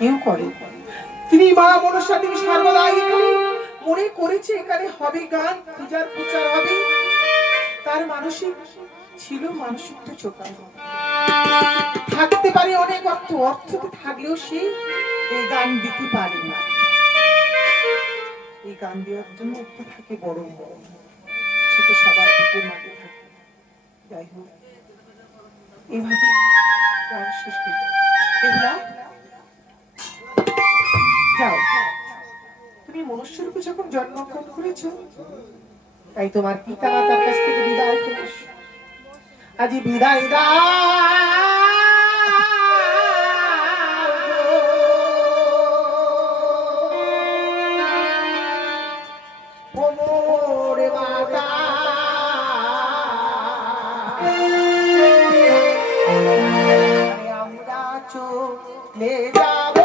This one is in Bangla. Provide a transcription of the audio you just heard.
কেউ করে। তিনি মা মনসা তিনি সর্বদা এখানে মনে করেছে এখানে হবে গান, পূজার প্রচার হবে। তার মানসিক ছিল মানসিকটা চোখানো। থাকতে পারে অনেক অর্থ, অর্থ থাকলেও সে এই গান দিতে পারে না। এই গান দেওয়ার জন্য একটু থাকে বড় বড়, সেটা সবার বুকের মাঝে থাকে। যাই হোক, এইভাবে গান শেষ হয়ে যায়। যাও, তুমি মনুষ্যরূপে যখন জন্মগ্রহণ করেছ, তাই তোমার পিতা মাতার কাছ থেকে বিদায় করে আজ বিদায় দাও। আমরা চলে যাব।